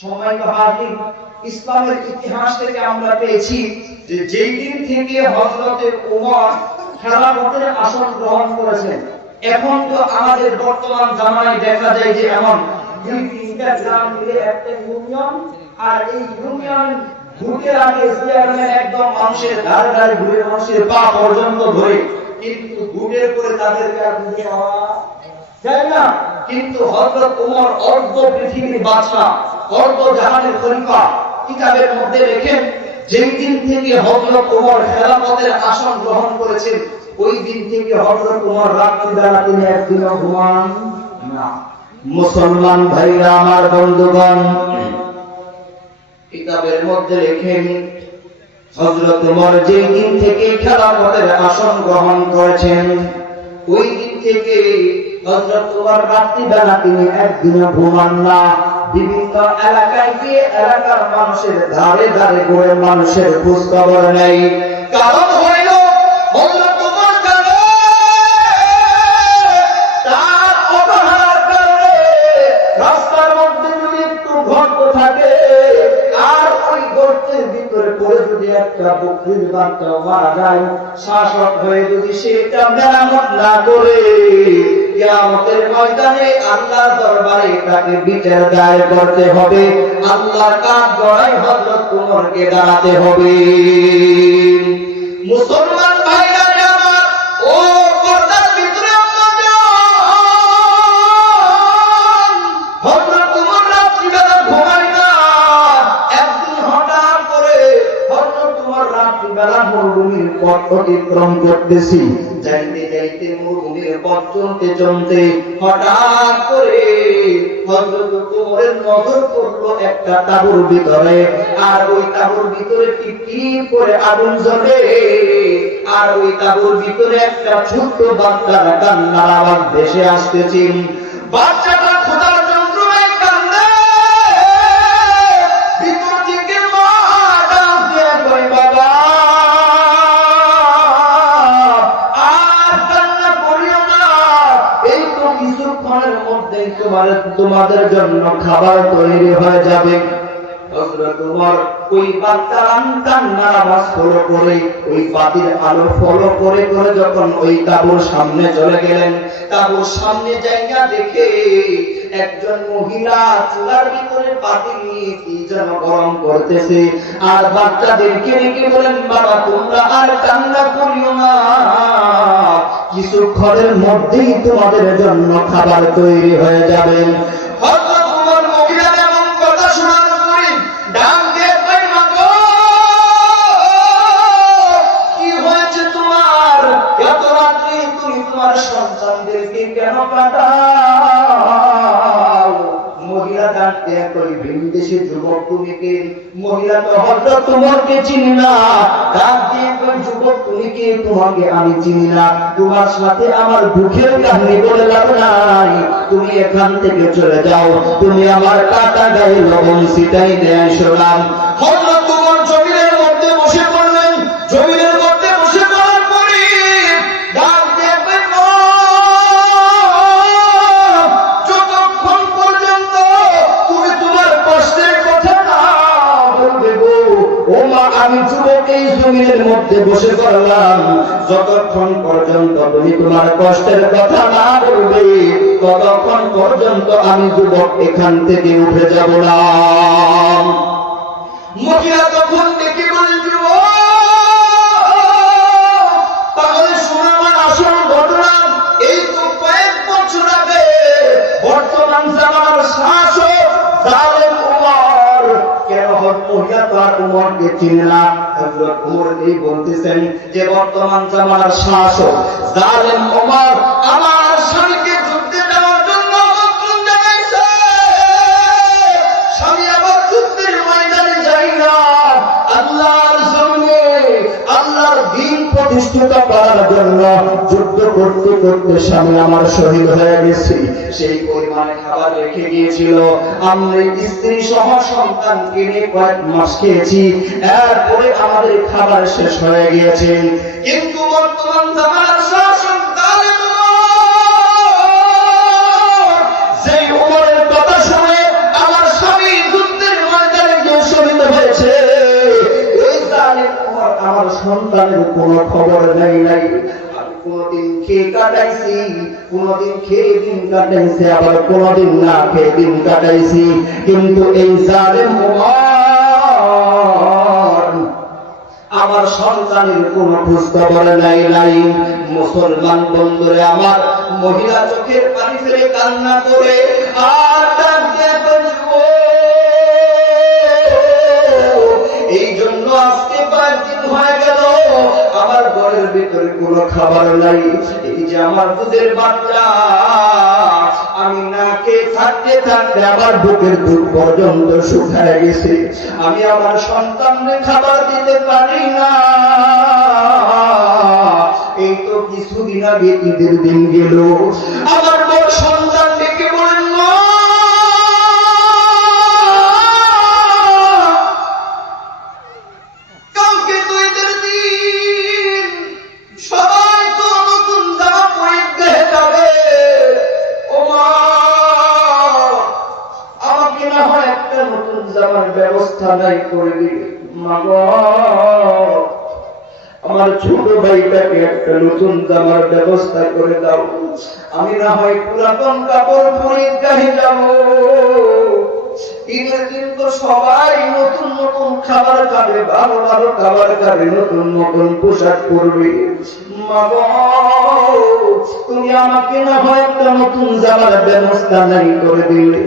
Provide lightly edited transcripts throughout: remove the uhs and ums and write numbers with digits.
সম্মানিত হাজির, ইসলামের ইতিহাস থেকে আমরা পেয়েছি যে যেই দিন থেকে হযরতে ওমর খেলাফতের আসন গ্রহণ করেছেন, এখন তো আমাদের বর্তমান জামানায় দেখা যায় যে এমন দুই তিনটা গ্রাম মিলে একটা ইউনিয়ন, আর এই ইউনিয়ন ভোটের আগে চেয়ারম্যান একদম মানুষের ঘাড়ে ঘাড়ে ঘুরে মানুষের পা পর্যন্ত ধরে, কিন্তু ভোটের পরে তাদেরকে আর বুঝে পাওয়া যায় না। কিন্তু হযরত ওমর অর্ধ পৃথিবীর বাদশা, অর্ধ জাহানের খলিফা, কিতাবের মধ্যে লেখেন যেই দিন থেকে হযরত ওমর খেলাফতের আসন গ্রহণ করেছেন, ওই দিন থেকে হযরত ওমর রাত্রিবেলা তিনি একদিনও ঘুমান না। মুসলমান ভাইরা আমার, বন্ধুগণ, কিতাবের মধ্যে লেখেন হযরত ওমর যেই দিন থেকে খেলাফতের আসন গ্রহণ করেছেন, ওই দিন থেকে হযরত ওমর রাত্রিবেলা তিনি একদিনও ঘুমান না। বিভিন্ন এলাকায় গিয়ে এলাকার মানুষের ধারে ধারে করে মানুষের খোঁজ খবর নেই। কারণ হইল হযরত ওমর জানে তার অবহেলার কারণে রাস্তার মধ্যে যদি একটু গর্ত থাকে, আর ওই গর্তের ভিতরে পড়ে যদি একটা বকরির বাচ্চা মারা যায়, শাসক হয়ে যদি সেটা মেরামত না করে কিয়ামতের ময়দানে আল্লাহর দরবারে তাকে বিচার দায়ের করতে হবে। আল্লাহর কাঠ গড়ায় হযরত ওমরকে দাঁড়াতে হবে। মুসলমান ভাইরা আমার, ও পর্দার ভিতরে হযরত ওমর রাত্রিবেলা ঘুমায় না। একদিন হঠাৎ করে হযরত ওমর রাত্রিবেলা মরুভূমির পথ অতিক্রম করতেছি, যাইতে যাইতে মরুভূমির পথ চলতে চলতে হঠাৎ করে হযরত ওমরের নজর পড়লো একটা তাঁবুর ভিতরে, আর ওই তাঁবুর ভিতরে টিপটিপ করে আগুন জ্বলে, আর ওই তাঁবুর ভিতরে একটা ছোট্ট বাচ্চার কান্নার আওয়াজ ভেসে আসতেছে। বাচ্চাটা খোদার যন্ত্রণায় কান্দে, ভিতর থেকে মা ডাক দিয়ে কয়, বাবা তোমাদের জন্য খাবার তৈরি হয়ে যাবে। হযরত ওমর ওই বাচ্চার কান্নার আওয়াজ ফলো করে, ওই বাতির আলো ফলো করে করে যখন ওই তাঁবুর সামনে চলে গেলেন, তাঁবুর সামনে জায়গা দেখে একজন মহিলা চুলার ভিতরে পাতি নিয়ে কি যেন গরম করতেছে, আর বাচ্চাদেরকে রেখে বলেন, বাবা তোমরা আর কান্না করিও না, কিছুক্ষণের মধ্যেই তোমাদের জন্য খাবার তৈরি হয়ে যাবে। হযরত ওমর মহিলার এমন কথা শোনার পরে ডাক দিয়ে কই, মা গো, কি হয়েছে তোমার? এত রাত্রে তুমি তোমার সন্তানদেরকে কেন কাঁদাও? মহিলা ডাক দিয়ে কই, ভিনদেশী যুবক তুমি কে? মহিলা তো হযরত ওমরকে চিনি না। ডাক দিয়ে কই, যুবক তুমি কে? তোমাকে আমি চিনি না, তোমার সাথে আমার দুঃখের কাহিনী বলে লাভ নাই, তুমি এখান থেকে চলে যাও, তুমি আমার কাটা গায়ে লবণ ছিটাই দেয় শোনাম। হযরত ওমর জমিনের মধ্যে বসে পড়লেন। জমিনের মধ্যে বসে পড়ার পরে ডাক দিয়ে কই, যতক্ষণ পর্যন্ত তুমি তোমার কষ্টের কথা না বলবে গো, ও মা, আমি যুবক এই জমিনের মধ্যে বসে পড়লাম, যতক্ষণ পর্যন্ত তুমি তোমার কষ্টের কথা না বলবে, ততক্ষণ পর্যন্ত আমি যুবক এখান থেকে উঠে যাব না। মহিলা তখন ডেকে বলল, তাহলে শোনো আমার আসল ঘটনা। এই তো কয়েক বছর আগে বর্তমান জামানার শাসক জালেম ওমর, কেন মহিলা তো আর ওমরকে চিনে না? হযরত ওমর এই বলতেছেন যে বর্তমান জামানার শাসক জালেম ওমর আমার স্বামীকে যুদ্ধে যাওয়ার জন্য আমন্ত্রণ জানাইছে। স্বামী আবার যুদ্ধের ময়দানে যাই না, আল্লাহর জমিনে আল্লাহর দ্বীন প্রতিষ্ঠিত করার জন্য যুদ্ধ করতে করতে স্বামী আমার শহীদ হয়ে গেছে। সেই পরিমাণে খাবার রেখে গিয়েছিল, আমরা স্ত্রী সহ সন্তান কিনে কয়েক মাস খেয়েছি, এরপরে আমাদের খাবার শেষ হয়ে গিয়েছে। কিন্তু বর্তমান জামানার শাসক জালেম ওমর, সেই ওমরের কথা শুনে আমার স্বামী যুদ্ধের সন্তানের কোনো খবর নেই নাই। আমি কোনদিন খেয়ে কাটাইছি, কোনদিন খেয়ে দিন কাটাইছি, আবার কোনদিন না খেয়ে দিন কাটাইছি, কিন্তু এই জালেম ওমর আমার সন্তানের কোন খোঁজ খবর নাই। মুসলমান বন্ধুরে আমার, মহিলা চোখের পানি ফেলে কান্না করে আর ডাক দিয়ে বলবো, এই জন্য আজকে 5 দিন হয়ে গেল আমার ঘরের ভিতরে কোনো খাবার নাই। এই যে আমার দুধের বাচ্চা, আমি না খেয়ে থাকতে থাকতে আমার বুকের দুধ পর্যন্ত শুকায় গেছে, আমি আমার সন্তানকে খাবার দিতে পারি না। এই তো কিছুদিন আগে ঈদের দিন গেল, আমার বড় সন্তান ডেকে বলেন, কালকে তো ঈদের দিন, সবাই তো নতুন জামা পরে ঈদগাহে যাবে, ও মা আমাকে না হয় একটা নতুন জামার ব্যবস্থা নাই করে দিবে। মা গো, আমার ছোট ভাইটাকে একটা নতুন জামার ব্যবস্থা করে দাও, আমি না হয় পুরাতন কাপড় পরে ঈদগাহে যাব। ঈদের দিন তো সবাই নতুন নতুন খাবার খাবে, ভালো ভালো খাবার খাবে, নতুন নতুন পোশাক পরবে। মা গো, তুমি আমাকে না হয় একটা নতুন জামার ব্যবস্থা নাই করে দিলে,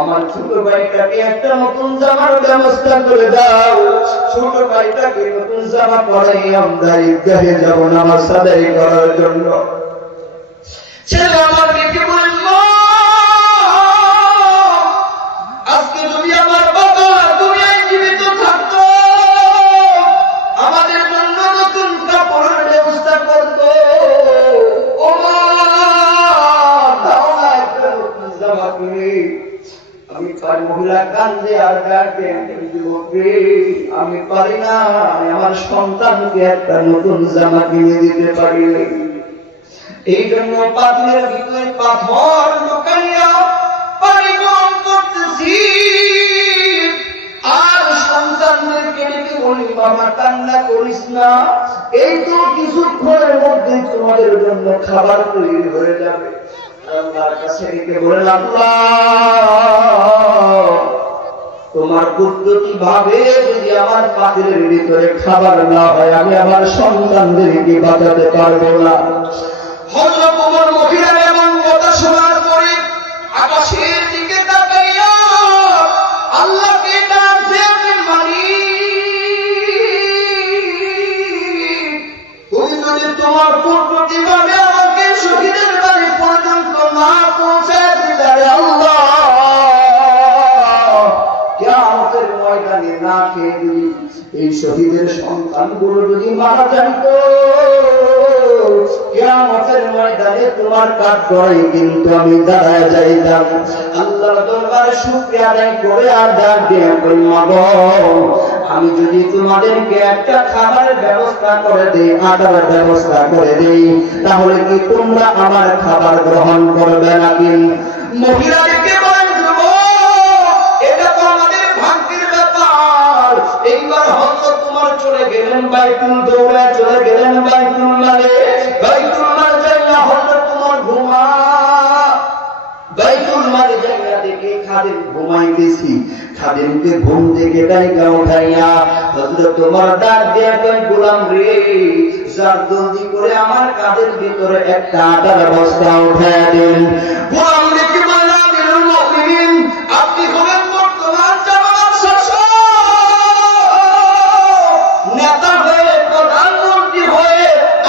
আমার ছোট ভাইটাকে একটা নতুন জামার ব্যবস্থা করে দাও। ছোট ভাইটাকে নতুন জামা পরাই আমরা ঈদগাহে যাব নামাজ আদায় করার জন্য। ছেলে আমার মেয়েকে বলল, আজকে যদি আমার বাবা দুনিয়ায় জীবিত থাকতো, আমাদের জন্য নতুন কাপড়ের ব্যবস্থা করতো। ও মা, দাও না একটা নতুন জামা কিনে। আমি পারি, মহিলা কান্দে আর ডাকে, আমি পারি না, আমার সন্তানকে একটা নতুন জামা কিনে দিতে পারি। এই জন্য পাথরের ভিতরে পাথর ঢুকাইয়া পানি গরম করতেছি, আর সন্তানদেরকে ডেকে বলি, বাবা কান্না করিস না, এই তো কিছুক্ষণের মধ্যে তোমাদের জন্য খাবার তৈরি হয়ে যাবে। আল্লাহর কাছে ডেকে বলেন, আল্লাহ তোমার কুদরতি ভাবে যদি আমার পাথরের ভিতরে খাবার না হয়, আমি আমার সন্তানদেরকে বাঁচাতে পারবো না। হযরত ওমর মহিলার এমন কথা শোনার পরে আকাশের দিকে তাকাইয়া আল্লাহকে ডাকতে মালিক, তুমি যদি তোমার কুদরতি ভাবে আমাকে শহীদের বাড়ি পর্যন্ত না পৌঁছায় দিতে আল্লাহ, কিয়ামতের ময়দানে না খেয়ে দিই এই শহীদের সন্তানগুলো যদি মারা যাইত, কিয়ামতের ময়দানে তোমার কাঠগড়ায় কিন্তু আমি দাঁড়ায় যাইতাম। আল্লাহর দরবারে শুকরিয়া আদায় করে আর ডাক দিয়ে বললাম, মাগো আমি যদি তোমাদেরকে একটা খাবারের ব্যবস্থা করে দেই, আটার ব্যবস্থা করে দেই, তাহলে কি তোমরা আমার খাবার গ্রহণ করবে নাকি? মহিলাদেরকে বলেন, এটা তো আমাদের ভাগ্যের ব্যাপার। এইবার হয়তো তোমার চলে গেলেন বাইতুল, দৌড়ে চলে গেলেন বাইতুল মালে, বাইতুল মাল জায়গা হয়তো তোমার ঘুমা, বাইতুল মালে জায়গা থেকে খাদেম ঘুমাইতেছি, খাদেমকে ঘুম থেকে ডাইকা উঠাইয়া হযরত ওমর ডাক দিয়া কই, গোলাম রে, যার জলদি করে আমার কাঁধের ভিতরে একটা আটার বস্তা উঠাইয়া দেন। গোলাম রে কি বললাম, আমিরুল মুমিনিন, আপনি হলেন বর্তমান জামানার শাসক, নেতা হয়ে, প্রধানমন্ত্রী হয়ে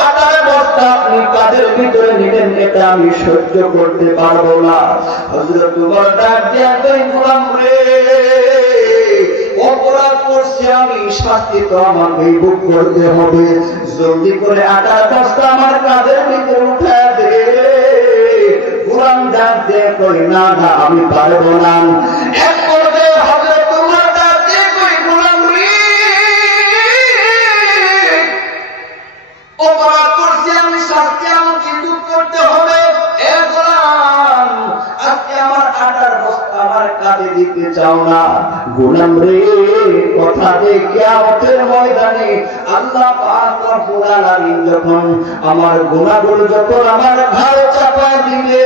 আটার বস্তা আপনি কাঁধের ভিতরে নিলেন, এটা আমি সহ্য করতে পারবো না। হযরত ওমর ডাক দিয়া কই, গোলাম রে, অপরাধ করছি আমি, শাস্তি তো আমাকে ভোগ করতে হবে, জলদি করে আটার বস্তা আমার কাঁধের ভিতরে উঠায় দে। গোলাম ডাক দিয়ে কই, না না আমি পারবো না। এক পর্যায়ে হযরত ওমর ডাক দিয়ে কই, গোলাম রে, অপরাধ করছি আমি, শাস্তি আমাকে ভোগ করতে হবে। এ গোলাম, আজকে আমার আটার বস্তা আমার কাঁধে দিতে চাও না? গোলাম রে, কথা যে কিয়ামতের ময়দানে আল্লাহ পাক রব্বুল আলামিন যখন আমার গুনাহগুলো যখন আমার ঘাড়ে চাপায় দিবে,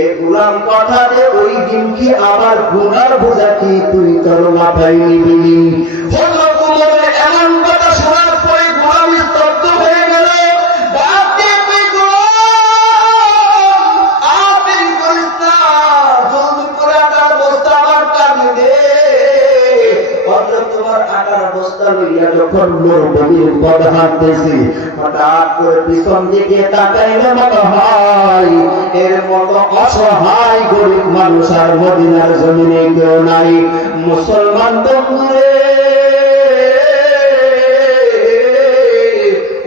এই গোলাম কথা যে ওই দিন কি আমার গুনার বোঝা কি তুই তোর মাথায় নিবি? হযরত ওমরের এমন কথা শোনার পরে গোলাম স্তব্ধ হয়ে গেল। যখন মরুভূমির পথ হাঁটতেছি, হঠাৎ করে পিছন দিকে তাকাইলে মনে হয় এর মতো অসহায় গরিব মানুষ আর মদিনার জমিনে কেউ নাই। মুসলমান বন্ধুরে,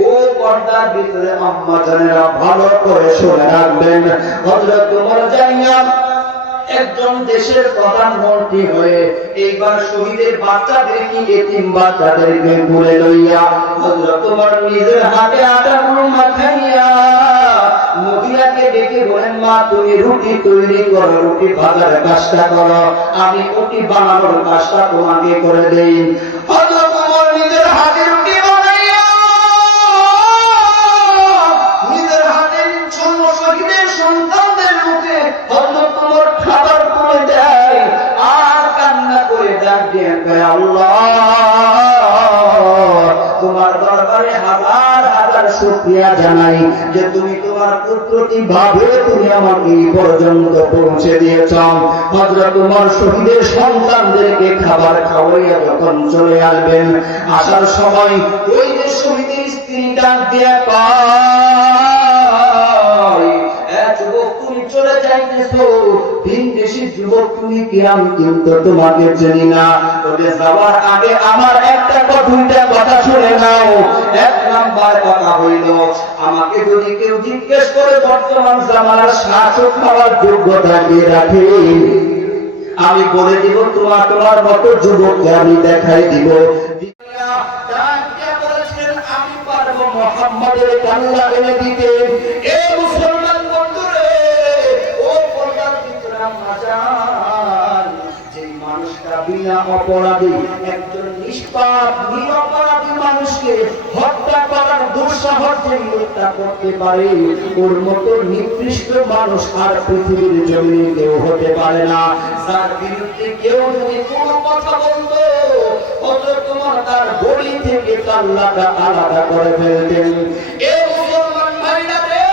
ও পর্দার ভিতরে আম্মা জানেরা ভালো করে শুনে রাখবেন, হযরত ওমর জানিয়া একজন দেশের প্রধানমন্ত্রী হয়ে এইবার শহীদের বাচ্চাদেরকে, এতিম বাচ্চাদেরকে কোলে লইয়া হযরত ওমর নিজের হাতে আটাগুলো মাখাইয়া মহিলাকে ডেকে বলেন, মা তুমি রুটি তৈরি করো, রুটি ভাজার কাজটা করো, আমি রুটি বানানোর কাজটা তোমাকে করে দেই। হযরত ওমর নিজের হাতে রুটি বানাইয়া নিজের হাতে শহীদের সন্তানদের মুখে হযরত ওমর খাবার করে দেয় আর কান্না করে ডাক দিয়ে কয়, আল্লাহ তোমার দরবারে হাজার হাজার শুকরিয়া জানাই যে তুমি তোমার কুদরতি ভাবে তুমি আমাকে এই পর্যন্ত পৌঁছে দিয়েছ। হযরত ওমর শহীদের সন্তানদেরকে খাবার খাওয়াইয়া যখন চলে আসবেন, আসার সময় ওই যে শহীদের স্ত্রী ডাক দিয়ে তুমি চলে যাইতেছো, ভিন দেশি যুবক তুমি কি, আমি কিন্তু তোমাকে চিনি না, তবে যাওয়ার আগে আমার একটা দুইটা কথা শুনে নাও। এক নাম্বার কথা হইল, আমাকে যদি কেউ জিজ্ঞেস করে বর্তমান জামানার শাসক হওয়ার যোগ্যতা কে রাখে, আমি বলে দিব তোমার তোমার মতো যুবককে আমি দেখাই দিব। আমি পারবো মুহাম্মাদের কাল্লা এনে দিতে। এই মুসলমান বন্ধুরে, ও পর্দার ভিতরে আম্মা জান, যে মানুষটা বিনা অপরাধী একজন নিষ্পাপ নিরপরাধী মানুষকে হত্যা করার দুঃসাহস যে লোকটা করতে পারে, ওর মতো নিকৃষ্ট মানুষ আর পৃথিবীর জমিনে কেউ হতে পারে না। যার বিরুদ্ধে কেউ যদি কোনো কথা বলতো, হযরত ওমর তার বডি থেকে কাল্লাটা আলাদা করে ফেলতেন। এ মুসলমান ভাইরা রে,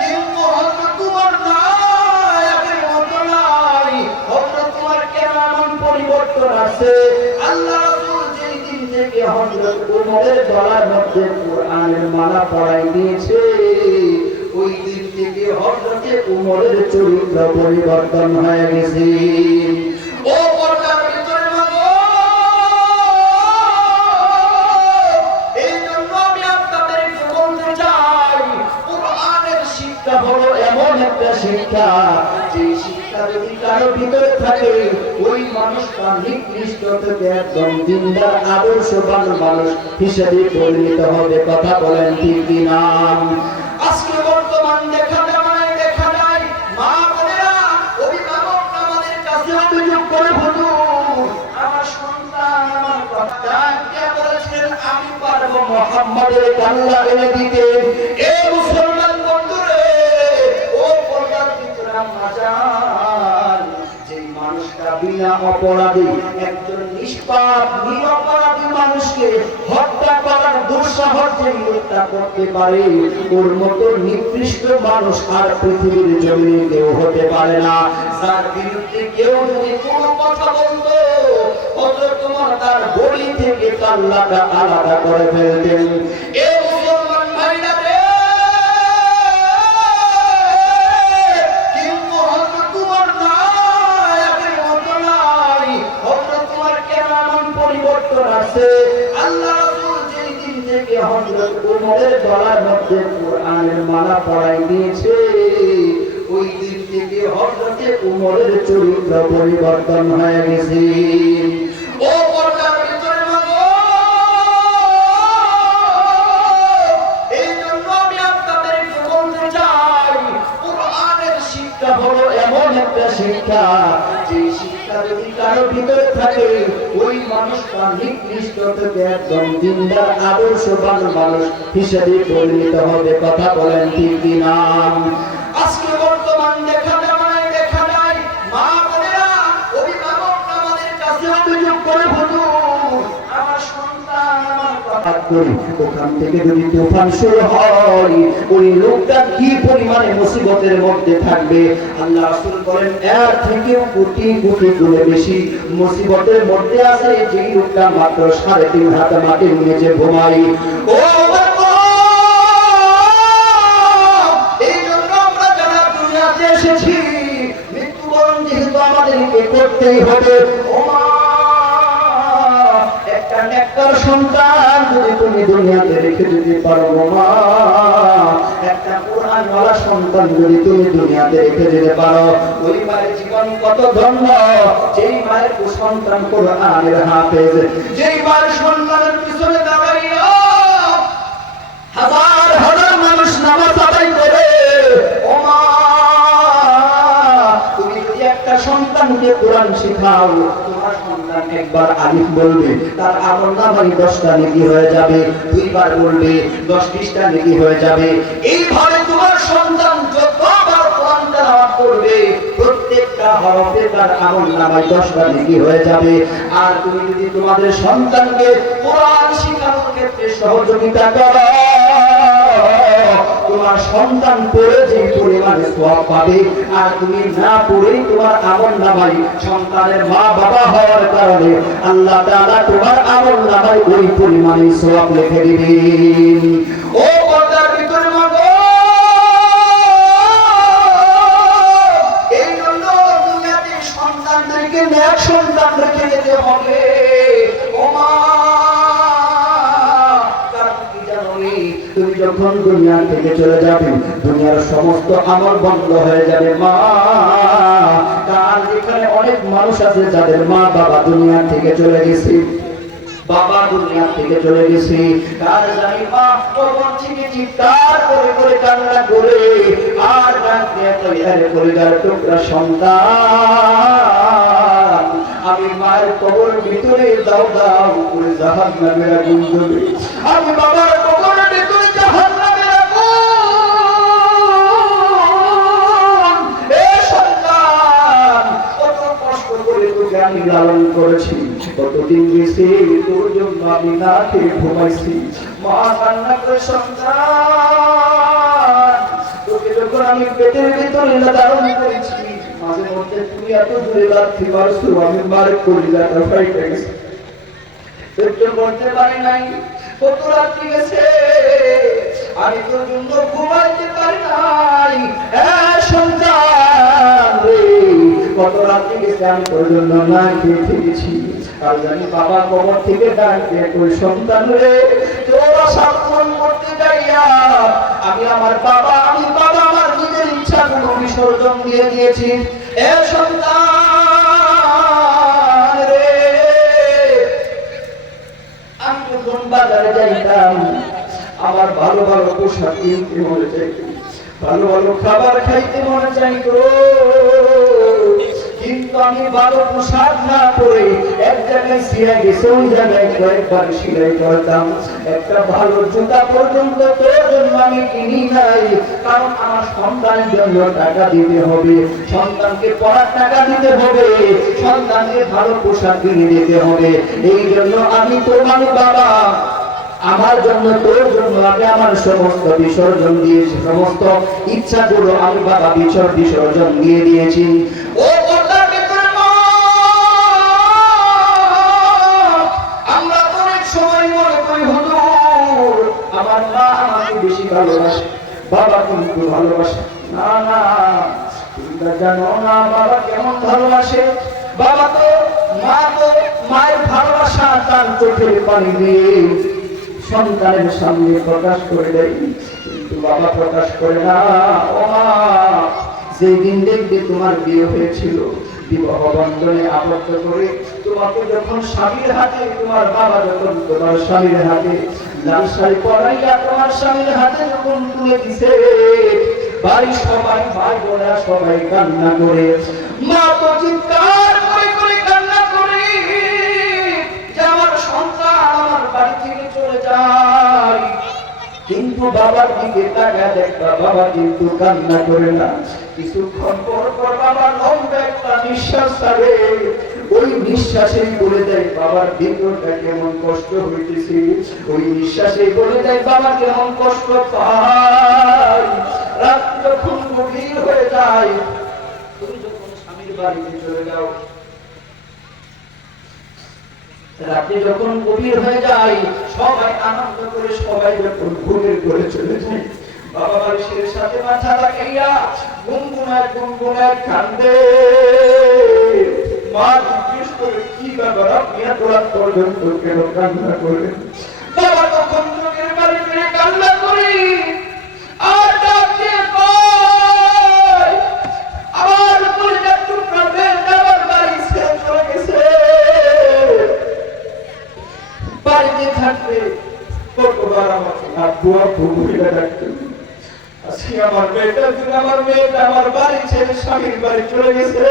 কিন্তু হযরত ওমর নাই, আগের মতো নাই। হযরত ওমর কেন এমন পরিবর্তন আছে? আল্লাহ রাসূল যেই দিন থেকে হযরত ওমরের গলার মধ্যে কোরআনের মালা পরাই দিয়েছে, ওই দিন থেকে হযরত ওমরের চরিত্র পরিবর্তন হয়ে গেছে। ও পর্দার ভিতরে মাগো, এই জন্য আমি আপনাদেরকে বলতে চাই, কোরআনের শিক্ষা হলো এমন একটা শিক্ষা, যে শিক্ষা যদি কারো ভিতরে থাকে, ওই মানুষটা নিকৃষ্ট থেকে একদম দিনদার আদর্শবান মানুষ হিসেবে পরিণত হবে। কথা বলেন ঠিক কিনা? আজকে বর্তমান দেখা যায় মা বোনেরা, অভিভাবক আমাদের কাছে অভিযোগ করে, হুজুর আমার সন্তান আমার কথা কে বলেছেন আমি পারবো মুহাম্মাদের কাল্লা এনে দিতে। এ মুসলমান বন্ধুরে, ও পর্দার ভিতরে আম্মা জান, যে মানুষটা বিনা অপরাধী একজন নিষ্পাপ নিরপরাধী মানুষকে হত্যা করার দুঃসাহস যে লোকটা করতে পারে, ওর মতো নিকৃষ্ট মানুষ আর পৃথিবীর জমিনে কেউ হতে পারে না। যার বিরুদ্ধে কেউ যদি কোনো কথা বলতো, হযরত ওমর তার বডি থেকে কাল্লাটা আলাদা করে ফেলতেন। এ মুসলমান ভাইরা রে, কিন্তু হযরত ওমর নাই, আগের মতো নাই। হযরত ওমর কেন এমন পরিবর্তন আছে? আল্লাহ রাসূল যেই দিন থেকে হযরত ওমরের গলার মধ্যে কোরআনের মালা পরাই দিয়েছে, ওই দিন থেকে হযরত ওমরের চরিত্র পরিবর্তন হয়ে গেছে। ও পর্দার ভিতরে মাগো, এই জন্য আমি আপনাদেরকে বলতে চাই, কোরআনের শিক্ষা হলো এমন এমন একটা শিক্ষা, যে শিক্ষা যদি কারো ভিতরে থাকে ওই মানুষটা নিকৃষ্ট থেকে একদম দিনদার আদর্শবান মানুষ হিসেবে পরিণত হবে। কথা বলেন ঠিক কিনা? আজকে বর্তমান দেখা যায় মা বোনেরা অভিভাবক আমাদের কাছে অভিযোগ করে, হুজুর আমার সন্তান আমার কথা করি, ওখান থেকে যদি তুফান শুরু হয় ওই লোকটা কি পরিমাণে মুসিবতের মধ্যে থাকবে। আল্লাহ রাসূল বলেন এর থেকে কোটি কোটি গুণে বেশি মুসিবতের মধ্যে আছে যেই লোকটা মাত্র 3.5 হাত মাটির নিচে ঘুমায়। ও মৃত্যুবরণ যেহেতু আমাদেরকে করতেই হবে, একটা নেককার সন্তান যদি তুমি দুনিয়াতে রেখে দিতে পারো, একটা কোরআনওয়ালা সন্তান যদি তুমি দুনিয়াতে রেখে দিতে পারো, ওই মায়ের জীবন কত ধন্য। যেই মায়ের সন্তান কোরআনের হাফেজ, যেই মায়ের সন্তানের পিছনে দাঁড়াইয়া হাজার হাজার মানুষ নামাজ আদায় করে, সন্তানকে কোরআন শেখাও, তোমার সন্তান একবার আলিফ বলবে তার আমলনামায় 10টা নেকি হয়ে যাবে, দুইবার বলবে 10-20টা নেকি হয়ে যাবে। এইভাবে তোমার সন্তান যতবার কোরআন তেলাওয়াত করবে প্রত্যেকটা হরফে তার আমলনামায় 10টা নেকি হয়ে যাবে। আর তুমি যদি তোমাদের সন্তানকে কোরআন শেখানোর ক্ষেত্রে সহযোগিতা করো, তোমার সন্তান পড়ে যে পরিমাণে সওয়াব পাবে, আর তুমি না পড়ে তোমার আমলনামায় সন্তানের মা বাবা হওয়ার কারণে আল্লাহ তাআলা তোমার আমলনামায় ওই পরিমাণে সওয়াব লিখে দিবেন। ও পর্দার ভিতরে মাগো, এই জন্য দুনিয়াতে সন্তানদেরকে নেক সন্তান রেখে যেতে হবে। ও মা, তুমি যখন দুনিয়া থেকে চলে যাবে দুনিয়ার সমস্ত আমল বন্ধ হয়ে যাবে। মা, কাল এখানে অনেক মানুষ আছে যাদের মা বাবা দুনিয়া থেকে চলে গেছে, বাবা দুনিয়া থেকে চলে গেছে, কার জানি মা কবর থেকে চিৎকার করে করে কান্না করে আর ডাক দিয়ে তৈরি করে যার টুকরা সন্তান, আমি মায়ের কবরের ভিতরে দাও দাও করে জাহান্নামের আগুন জ্বলে, আমি বাবার কবরের ভিতরে জাহান্নামের আগুন। এ সন্তান, কত কষ্ট করে তোকে আমি লালন করেছি, কতদিন গেছে তোর জন্য আমি না খেয়ে ঘুমাইছি। মা কান্না করে, সন্তান তোকে যখন আমি পেটের ভিতরে লালন করেছি মাঝে মধ্যে তুমি এত দূরে লাথি মারছো, আমি মার কলিজাটা ফাইটে গেছে, সহ্য করতে পারি নাই। কত রাত্রি গেছে আমি তোর জন্য ঘুমাইতে পারি নাই। সন্তান রে, কত রাত্রি গেছে আমি তোর জন্য না খেয়ে থেকেছি। আর জানি বাবা কবর থেকে ডাকবে, তোর সন্তান রে তোর সম্মান করতে যাইয়া আমি আমার বাবা আমার নিজের ইচ্ছা গুলো বিসর্জন দিয়ে দিয়েছি। এ সন্তান রে, আমি যখন বাজারে যাইতাম আমার ভালো ভালো পোশাক কিনতে মনে চাইতো, ভালো ভালো খাবার খাইতে মনে চাইতো, কিন্তু আমি ভালো পোশাক না পরে এক জায়গায় ছিঁড়ে গেছে ওই জায়গায় কয়েকবার সেলাই করতাম। একটা ভালো জুতা পর্যন্ত তোর জন্য আমি কিনি নাই, কারণ আমার সন্তানের জন্য টাকা দিতে হবে, সন্তানকে পড়ার টাকা দিতে হবে, সন্তানকে ভালো পোশাক কিনে দিতে হবে। এই জন্য আমি তোমার বাবা, আমার জন্য তোর জন্য আমি আমার সমস্ত বিসর্জন দিয়েছি, সমস্ত ইচ্ছাগুলো আমি বাবা বিসর্জন দিয়ে দিয়েছি। ও পর্দার ভিতরে মা, আমরা তো অনেক সময় মনে করি হুজুর আমার মা আমাকে বেশি ভালোবাসে, বাবা কিন্তু ভালোবাসে না। না, তুমি জানো না বাবা কেমন ভালোবাসে। বাবা তো মায়ের ভালোবাসা তার চোখের পানি দিয়ে সন্তানের সামনে প্রকাশ করে দেয়, কিন্তু বাবা প্রকাশ করে না। ও মা, যেদিন দেখবে তোমার বিয়ে হয়েছিল, বিবাহ বন্ধনে আবদ্ধ করে তোমাকে যখন স্বামীর হাতে, তোমার বাবা যখন তোমার স্বামীর হাতে লাল শাড়ি পরাইয়া তোমার স্বামীর হাতে যখন তুলে দিছে, বাড়ির সবাই ভাই বোনেরা সবাই কান্না করে, মা তো চিৎকার করে করে কান্না করে যে আমার সন্তান আমার বাড়ি থেকে চলে যায়। কিন্তু বাবার দিকে তাকায় দেখবা বাবা কিন্তু কান্না করে না। কিছুক্ষণ পর পর বাবা লম্বা একটা নিঃশ্বাস ছাড়ে, ওই নিঃশ্বাসেই বলে দেয় বাবার ভিতরটা কেমন কষ্ট হইতেছে, ওই নিঃশ্বাসেই বলে দেয় বাবা কেমন কষ্ট পায়। রাত যখন গভীর হয়ে যায়, তুমি যখন স্বামীর বাড়িতে চলে যাও, রাতে যখন গভীর হয়ে যায়, সবাই আনন্দ করে সবাই যখন ঘুমের করে চলে যায়, বাবা বালিশের সাথে মাথা লাগাইয়া গুনগুনায় গুনগুনায় কান্দে। মা জিজ্ঞেস করে, কি ব্যাপার আপনি এত রাত পর্যন্ত কেন কান্না করেন? বাবা তখন চোখের বাড়ি ফিরে কান্না করি আর ডাকতে কয়, আমার কলিজার টুকরা মেয়েটা আমার বাড়ি ছেড়ে চলে গেছে। বাড়িতে থাকবে কতবার আমাকে আব্বু আব্বু বলে ডাকতেন। আজকে আমার মেয়েটা আমার বাড়ি ছেড়ে স্বামীর বাড়ি চলে গেছে।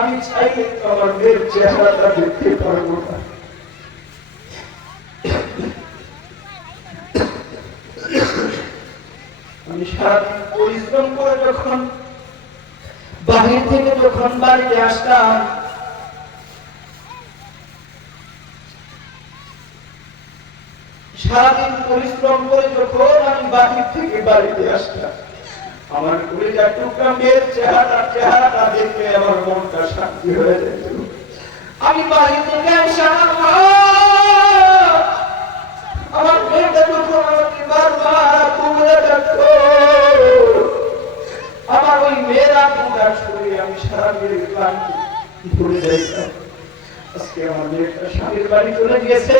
আমি চাইলে আমার মেয়ের চেহারাটা দেখতে পারবো না। আমি সারাদিন পরিশ্রম করে যখন বাহির থেকে যখন বাড়িতে আসতাম, সারাদিন পরিশ্রম করে যখন আমি বাহির থেকে বাড়িতে আসতাম, আমার কলিজার টুকরা মেয়ের চেহারাটা দেখলে আমার মনটা শান্তি হয়ে যেত। আমি বাড়ি থেকে আসা আমার মেয়েটা যখন আমাকে বারবার বলে ডাকতো, আমার ওই মেয়েরা ডাক শুনে আমি সারা মেয়ের ক্লান্তি ভুলে যাইতাম। আজকে আমার মেয়েটা স্বামীর বাড়ি চলে গিয়েছে,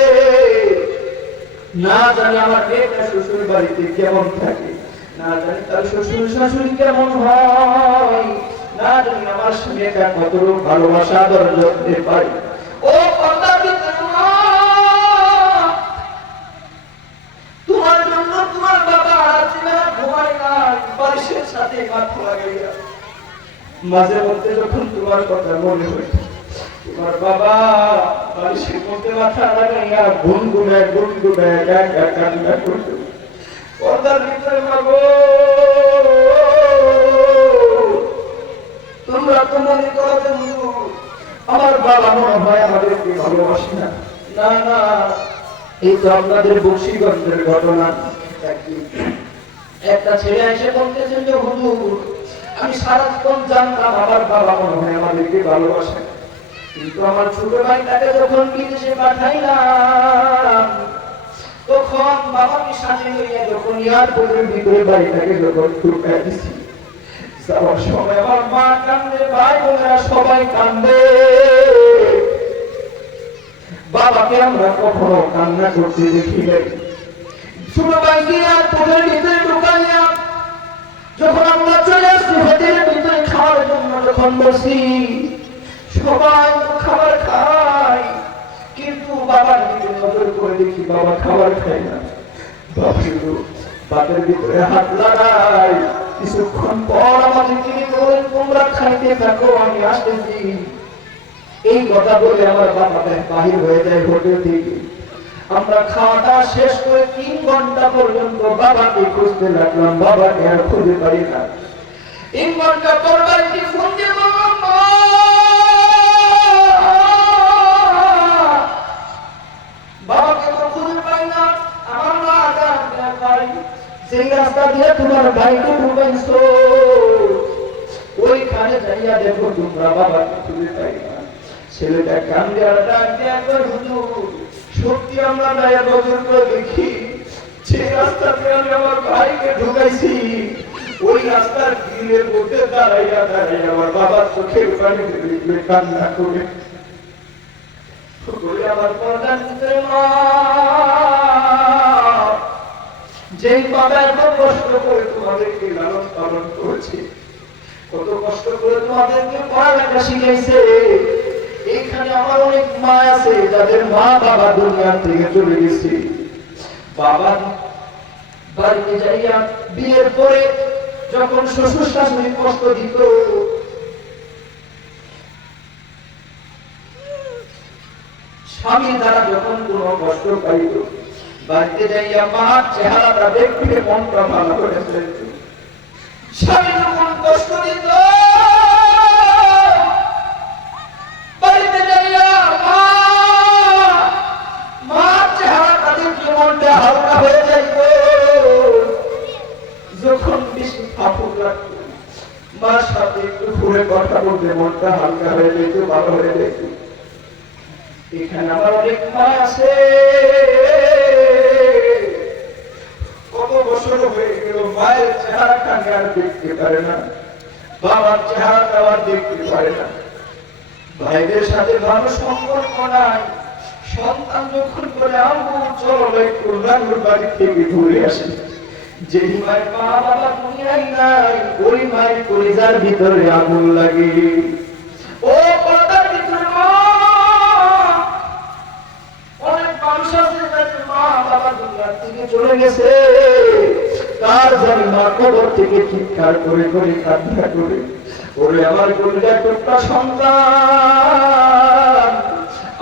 না জানি আমার মেয়েটা শ্বশুর বাড়িতে কেমন থাকে, না জানি তার শ্বশুর শাশুড়ি কেমন হয়, না জানি আমার মেয়েটা কত ভালোবাসা আদর যত্নে পাই। ও তোমার জন্য তোমার বাবা রাত্রিবেলা ঘুমায় না, বালিশের সাথে মাথা লাগাইয়া মাঝে মধ্যে যখন তোমার কথা মনে হয়, তোমার বাবা বালিশের মধ্যে মাথা লাগাইয়া গুনগুনায় গুনগুনায় একা কান্না করতো। পর্দার ভিতরে মাগো তোমরা তো মনে করো আমার বাবা মনে হয় আমাদেরকে ভালোবাসে না। না না, এই তো আপনাদের বক্সিগঞ্জের ঘটনা। একটা ছেলে এসে বলতেছেন যে হুজুর, আমি সারাক্ষণ জানতাম আমার বাবা মনে হয় আমাদেরকে ভালোবাসে, কিন্তু আমার ছোট ভাইটাকে যখন বিদেশে পাঠাইলাম, তখন বাবাকে সাথে লইয়া যখন এয়ারপোর্টের ভিতরে বাড়িটাকে যখন ঢুকাই দিছি, যাওয়ার সময় আমার মা কান্দে, ভাই বোনেরা সবাই কান্দে। বাবাকে আমরা কখনো কান্না করতে দেখি নাই। ছোট ভাইকে এয়ারপোর্টের ভিতরে ঢুকাইয়া যখন আমরা চলে আসছি হোটেলের ভিতরে খাওয়ার জন্য যখন বসি, সবাই খাবার খায়, কিন্তু বাবার দিকে নজর করে দেখি বাবা খাবার খায় না। বাপের ভিতরে হাত লাগায়। কিছুক্ষণ পর আমাদের তিনি বলেন, তোমরা খাইতে থাকো, আমি আসতেছি। এই কথা বলে আমার বাবা বাহির হয়ে যায় হোটেল থেকে। আমরা খাওয়াটা শেষ করে 3 ঘন্টা পর্যন্ত বাবাকে খুঁজতে লাগলাম, বাবাকে আর খুঁজে পারি না। 3 ঘন্টা পর বাড়িতে ফোন দিয়ে বাবাকে তো খুঁজে পাই না। আমার মা ভাই সেই রাস্তা দিয়ে তোমার ভাইকে ঢুকাইছো, ওইখানে যাইয়া দেখো তোমরা বাবাকে খুঁজে পাই না। ছেলেটা কান্দে আর ডাক দিয়ে একবার হুজুর, সত্যি আমরা যাইয়া নজর করে দেখি যে রাস্তাতে আমি আমার ভাইকে ঢুকাইছি, ওই রাস্তার গ্রিলের মধ্যে দাঁড়াইয়া দাঁড়াইয়া আমার বাবার চোখের পানি দেখলে কান্না করে আমার পর্দার ভিতরে মা, যে বাবা এত কষ্ট করে তোমাদেরকে লালন পালন করেছে, কত কষ্ট করে তোমাদেরকে পড়ালেখা শিখাইছে, এখানে আমার অনেক মা আছে যাদের মা বাবা দুনিয়া থেকে চলে গেছে। বাবা বাড়িতে যাইয়া বিয়ের পরে যখন শ্বশুর শাশুড়ি কষ্ট দিত, স্বামী দ্বারা যখন কোনো কষ্ট পাইত, বাড়িতে যাইয়া মার চেহারাটা দেখতে মনটা ভালো করে ফেলত। স্বামী যখন কষ্ট দিত, বাড়িতে যাইয়া মার চেহারাটা দেখতে মনটা হালকা হয়ে যাইত। যখন বেশি ফাঁপুক লাগত, মার সাথে একটু ঘুরে কথা বলতে মনটা হালকা হয়ে যেত, ভালো হয়ে যেত। এখানে আমার অনেক মা আছে, কত বছর হয়ে গেল মায়ের চেহারাটা আর দেখতে পারে না, বাবার চেহারাটা আর দেখতে পারে না, ভাইদের সাথে ভালো সম্পর্ক নাই। সন্তান যখন বলে আম্মু চলো একটু নানুর বাড়ি থেকে ঘুরে আসি, যেই মায়ের মা বাবা দুনিয়ায় নাই, ওই মায়ের কলিজার ভিতরে আগুন লাগে। ও পর্দার ভিতরে মা, অনেক মানুষ আছে যাদের মা বাবা দুনিয়ার থেকে চলে গেছে, তার জানি মা কবর থেকে চিৎকার করে করে কান্না করে, ওরে আমার কলিজার টুকরা সন্তান,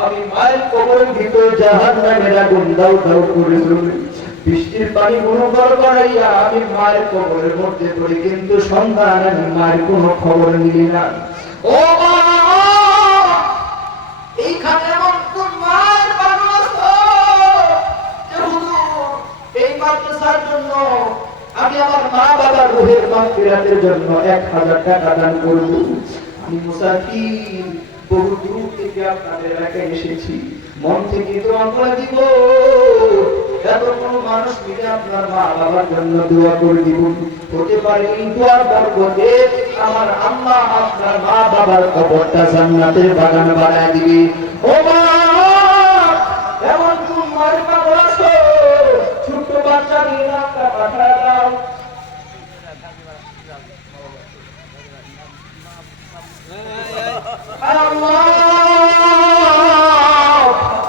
আমি মায়ের কবরের ভিতরে জাহান্নামের আগুন দাউ দাউ করে জ্বলে, বৃষ্টির পানি মনোবর করাইয়া আমি মায়ের কবরের মধ্যে পড়ি, কিন্তু সন্তান আমি মায়ের কোনো খবর নিলি না। ও মা, এইখানে এমন কোন মায়ের মানুষ যে হুজুর এই মাদ্রাসার জন্য আমি আমার মা বাবার রুহের মাগফিরাতের জন্য 1000 টাকা দান করব। আমি মুসাফির, বহু দূর থেকে আপনাদের এলাকায় এসেছি, মন থেকে দোয়া করে দিব। এত কোনো মানুষ মিলে আপনার মা বাবার জন্য দোয়া করে দিব, হতে পারে এই দোয়ার বরকতে আমার আল্লাহ আপনার মা বাবার কবরটা জান্নাতের বাগান বানায় দিবে। ও মা, এমন কোন মায়ের পাগল আছো, ছোট্ট বাচ্চা নিয়ে নামটা পাঠায় দাও।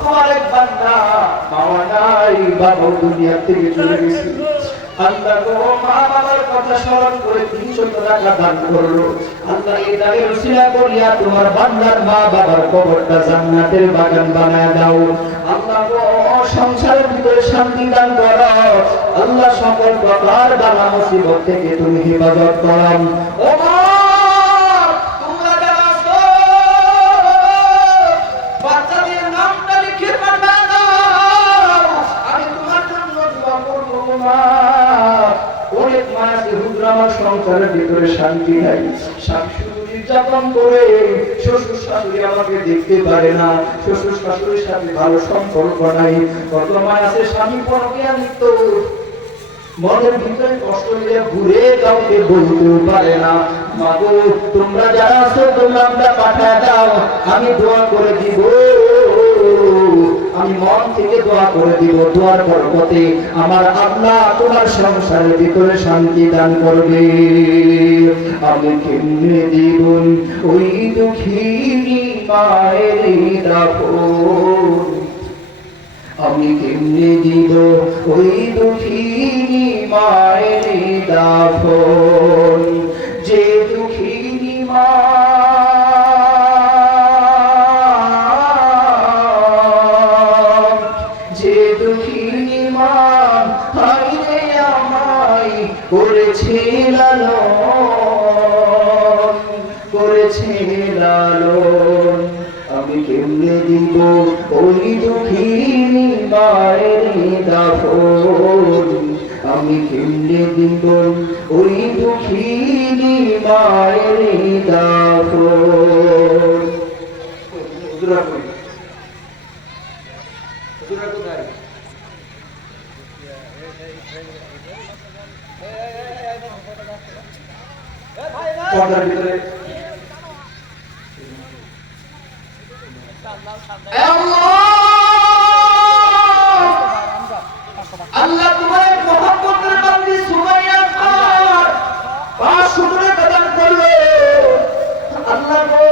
তোমার এক বান্দা মাওয়া নাই, বাবা দুনিয়া থেকে চলে গেছে, আল্লাহ গো মা বাবার কথা স্মরণ করে 300 টাকা দান করলো। আল্লাহ এই দানের উসিলা করিয়া তোমার বান্দার মা বাবার কবরটা জান্নাতের বাগান বানায় দাও। আল্লাহ গো সংসারের ভিতরে শান্তি দান করো, আল্লাহ সকল প্রকার বালা মুসিবত থেকে তুমি হেফাজত করো। ও মা, তোমরা যারা আছো বাচ্চাদের নামটা লিখে পাঠাও, আমি তোমার জন্য দোয়া করব। মা, অনেক মা আছে হুজুর আমার সংসারের ভিতরে শান্তি নাই, শাশুড়ি নির্যাতন করে, শ্বশুর শাশুড়ি আমাকে দেখতে পারে না, শ্বশুর শাশুড়ির সাথে ভালো সম্পর্ক নাই। কত মা আছে স্বামী পরকীয়া লিপ্ত, মনের ভিতরে কষ্ট নিয়ে ঘুরে কাউকে বলতেও পারে না। মাগো তোমরা যারা আছো তোমরা আমরা পাঠায় দাও, আমি দোয়া করে দিব, আমি মন থেকে দোয়া করে দিব। দোয়ার বরকতে আমার আল্লাহ তোমার সংসারের ভিতরে শান্তি দান করবে। আমি কেমনে দিব ওই দুঃখিনী মায়ের দাফন, আমি কেমনে দিব ওই দুঃখিনী মায়ের দাফন, যে দুঃখিনী মা করেছে লালন, করেছে লালন, আমি কেমনে দিব ওই দুঃখিনী মায়ের দাফন, আমি কেমনে দিব ওই দুঃখিনী মায়ের দাফন। পর্দার ভিতরে আল্লাহ তোমার মোহাম্মদের বান্দি সুমাইয়া আর 500 টাকা দান করলো। আল্লাহ গো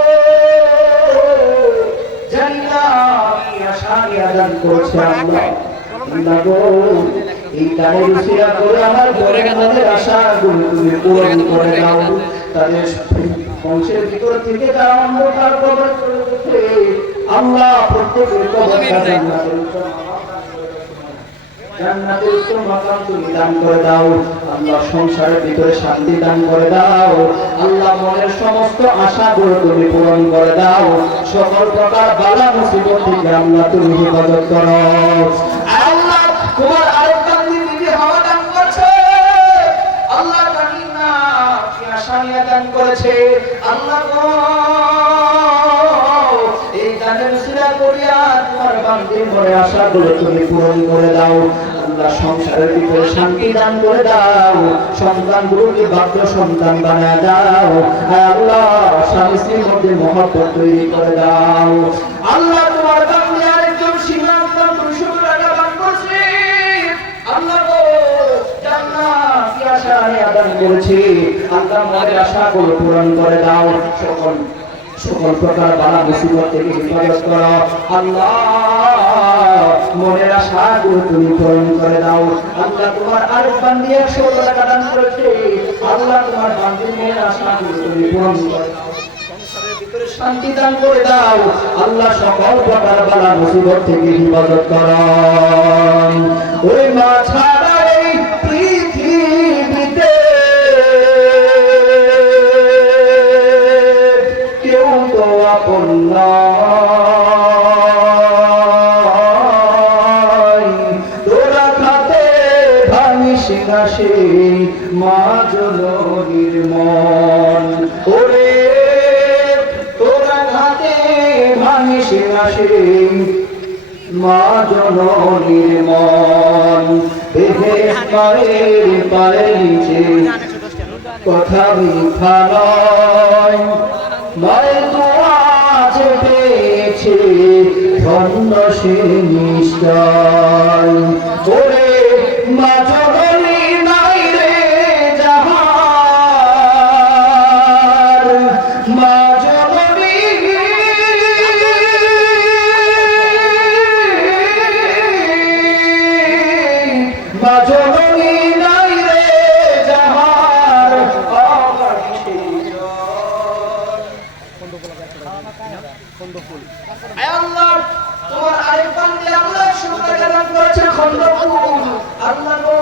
জানি না আমি আশা নিয়ে দান করছি। আল্লাহ গো এই গানের উসিলা করে আমার মনের আশাগুলো তুমি পূরণ করে দাও। তাদের বংশের ভিতর থেকে যারা অন্ধকার প্রবেশ করেছে আল্লাহ প্রত্যেকের কবরটা জান্নাতের উচ্চ মাকাম তুমি দান করে দাও। আল্লাহ সংসারের ভিতরে শান্তি দান করে দাও। আল্লাহ মনের সমস্ত আশাগুলো তুমি পূরণ করে দাও। সকল প্রকার বালা মুসিবত থেকে আল্লাহ তুমি হেফাজত করো। আল্লাহ তোমার আরেকটা দিদি হাওয়া দান করছে, আল্লাহ জানি না কি আশা নিয়ে দান করেছে। আল্লাহ গো এই দানের উসিলা করিয়া তোমার বান্দির মনে আশাগুলো তুমি পূরণ করে দাও। আল্লাহ সংসারের ভিতরে শান্তি দান করে দাও। সন্তানগুলোকে ভাগ্য সন্তান বানায় দাও। আল্লাহ স্বামী স্ত্রীর মধ্যে মহব্বত তৈরি করে দাও। আল্লাহ তোমার বান্দি আরেকজন সীমান্তর 200 টাকা দান করছে। আল্লাহ গো জান্নাত কি আশা নিয়ে দান করেছে। আল্লাহ মনের আশাগুলো পূরণ করে দাও। সকল প্রকার বালা মুসিবত থেকে হেফাজত করো। আল্লাহ মনের আশাগুলো তুমি পূরণ করে দাও। আল্লাহ তোমার আরেক বান্দি 100 টাকা দান করেছে। আল্লাহ তোমার বান্দির মনের আশাগুলো তুমি পূরণ করে দাও। সংসারের ভিতরে শান্তি দান করে দাও। আল্লাহ সকল প্রকার বালা মুসিবত থেকে হেফাজত করো। ওই মা ছাড়া এই পৃথিবীতে কেউ তো আপন নয়। তোরা খাতে ভাঙিস না সেই মা জননীর মন। ওরে তোরা খাতে ভাঙিস না সেই মা জননীর মন। মায়ের পায়ের নিচে কথা মিথ্যা নয়। মায়ের দোয়া যে পেয়েছে ধন্য সে নিশ্চয়। ওরে মা জননী নাই রে যাহার, মা জননী মা জননী নাই রে যাহার। আল্লাহ তোমার আরেক বান্দি আল্লাহ 100 টাকা দান করেছে খন্দকুল। আল্লাহ গো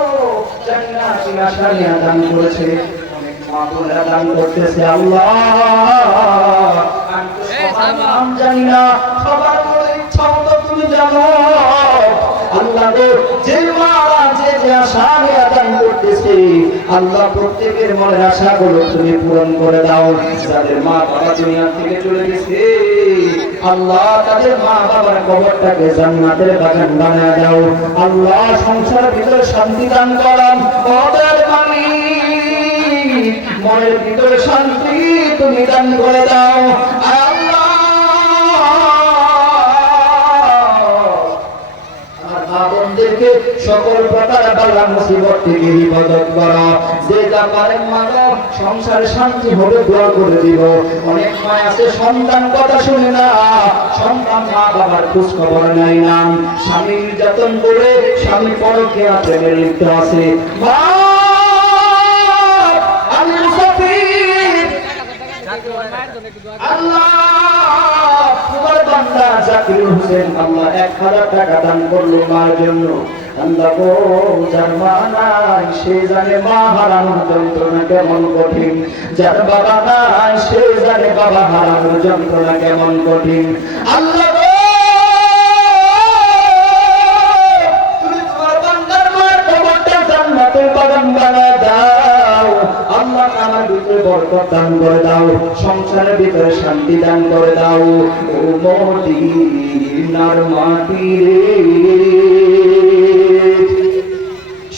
জান্নাতের আশা নিয়ে দান করেছে। অনেক মা বোনেরা দান করতেছে। আল্লাহ আমি তো সবার নাম জানি না, সবার মনের ইচ্ছা মতো তুমি জানো। আল্লাহ গো যে মারা যে আশা নিয়ে দান করতেছে আল্লাহ প্রত্যেকের মনের আশাগুলো তুমি পূরণ করে দাও। যাদের মা বাবা দুনিয়া থেকে চলে গেছে আল্লাহ তাদের মা বাবার কবরটাকে জান্নাতের বাগান বানায় দাও। আল্লাহ সংসারের ভিতরে শান্তি দান করো। ওদের মালিক মনের ভিতরে শান্তি তুমি দান করে দাও। আমাদেরকে সকল প্রকার বালা মুসিবত থেকে হেফাজত করো। যে যা পারেন মানব সংসারে শান্তি হবে দোয়া করে দিব। অনেক মা আছে সন্তান কথা শুনে না, সন্তান মা বাবার খোঁজ খবর নেয় না, স্বামী নির্যাতন করে স্বামী পরকীয়া প্রেমে লিপ্ত আছে। মা আমি মুসাফির, আল্লাহ তোমার বান্দা জাকির হোসেন আল্লাহ 1000 টাকা দান করলো মার জন্য। আল্লাহ গো যার মা নাই সে জানে মা হারানোর যন্ত্রণা কেমন কঠিন। যার বাবা নাই সে জানে বাবা হারানোর যন্ত্রণা কেমন কঠিন। আল্লাহ গো তুমি তোমার বান্দার মার কবরটা জান্নাতের বাগান বানায় দাও। আল্লাহ আমার ভিতরে বরকত দান করে দাও। সংসারের ভিতরে শান্তি দান করে দাও। ও মদিনার মাটি রে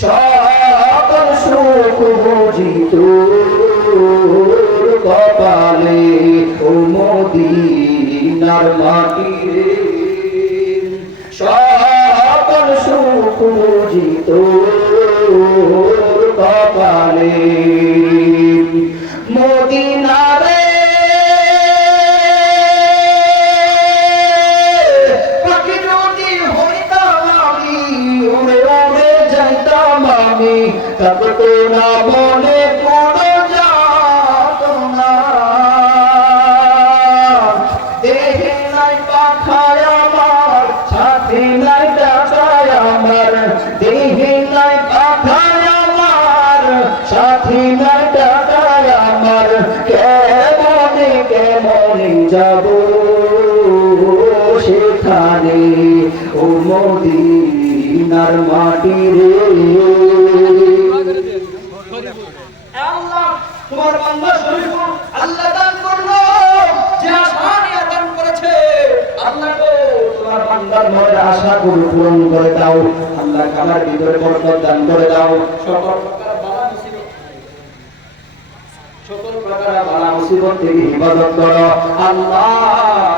সকল সুখ বুঝি তোর কপালে। ও মদিনার মাটি রে সকল সুখ বুঝি তোর কপালে। মদিনারে পাখি যদি হইতাম আমি উড়ে উড়ে যাইতাম থাকতো না মনে কোনো যাতনা, দেহে নাই পাখায় আমার, সাথে নাই টাকায় আমার, দেহে নাই পাখায় আমার, সাথে নাই টাকায় আমার, কেমনে কেমনে যাব সেখানে ও মদিনার মাটি রে। আল্লাহ তোমার বান্দা শরীফ আল্লাহ দান করলো, যে আশা নিয়ে দান করেছে, আল্লাহ গো তোমার বান্দার মনের আশাগুলো পূরণ করে দাও। আল্লাহ কামার ভিতরে বরকত দান করে দাও। সকল প্রকার বালা মুসিবত থেকে হিফাজত করো আল্লাহ,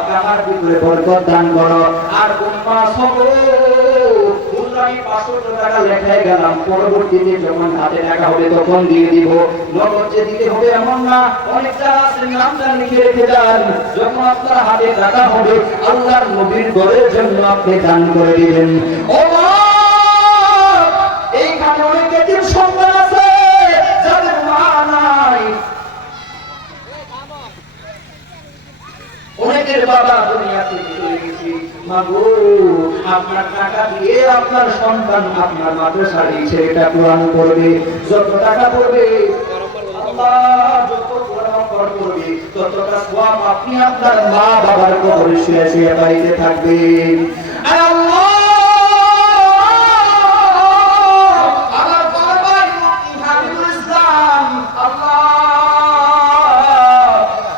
কামার ভিতরে বরকত দান করো। আর উম্মাহ সকল আমি 500 টাকা লেখায় গেলাম, পরবর্তীতে যখন হাতে টাকা হবে তখন দিয়ে দিব। নগদ যে দিতে হবে এমন না, অনেক টাকা আছে নামটা লিখে রেখে যান। যখন আপনার হাতে টাকা হবে আল্লাহর নবীর ঘরের জন্য আপনি দান করে দিবেন। ও এইখানে অনেক এতিম সন্তান আছে যাদের মা নাই, অনেকের বাবা দুনিয়া থেকে চলে গেছে। মাগো আপনার টাকা দিয়ে আপনার সন্তান আপনার মাদ্রাসার এই ছেলেটা কোরআন পড়বে, যত টাকা পড়বে আল্লাহ যত কোরআন পড়বে ততটা সওয়াব আপনি আপনার মা বাবার কবরে শুয়ে শুয়ে পাইতে থাকবেন। আল্লাহ আমার বাবা মুফতি হাবিবুল ইসলাম, আল্লাহ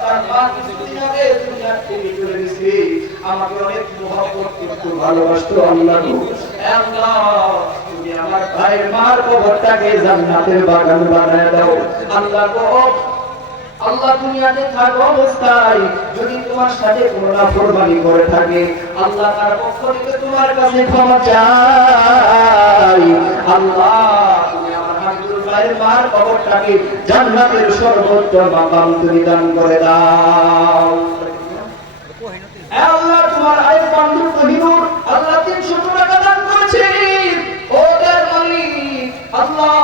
তার মা কিছুদিন আগে দুনিয়া থেকে চলে গেছে, আমাকে অনেক মহব্বত করত, ভালোবাসতো। আল্লাহ আল্লাহ তুমি আমার ভাইয়ের মার কবরটাকে জান্নাতের বাগান বানায় দাও। আল্লাহ গো আল্লাহ দুনিয়াতে থাকা অবস্থায় যদি তোমার সাথে কোনো নাফরমানি করে থাকে আল্লাহ তার পক্ষ থেকে তোমার কাছে ক্ষমা চাই। আল্লাহ তুমি আমার হাবিবুল ভাইয়ের মার কবরটাকে জান্নাতের সর্বোচ্চ মাকাম তুমি দান করে দাও। আল্লাহ তোমার আয়ের বন্ধু তহিনুর আল্লাহ 300 টাকা দান করেছে, ওদের মালিক আল্লাহ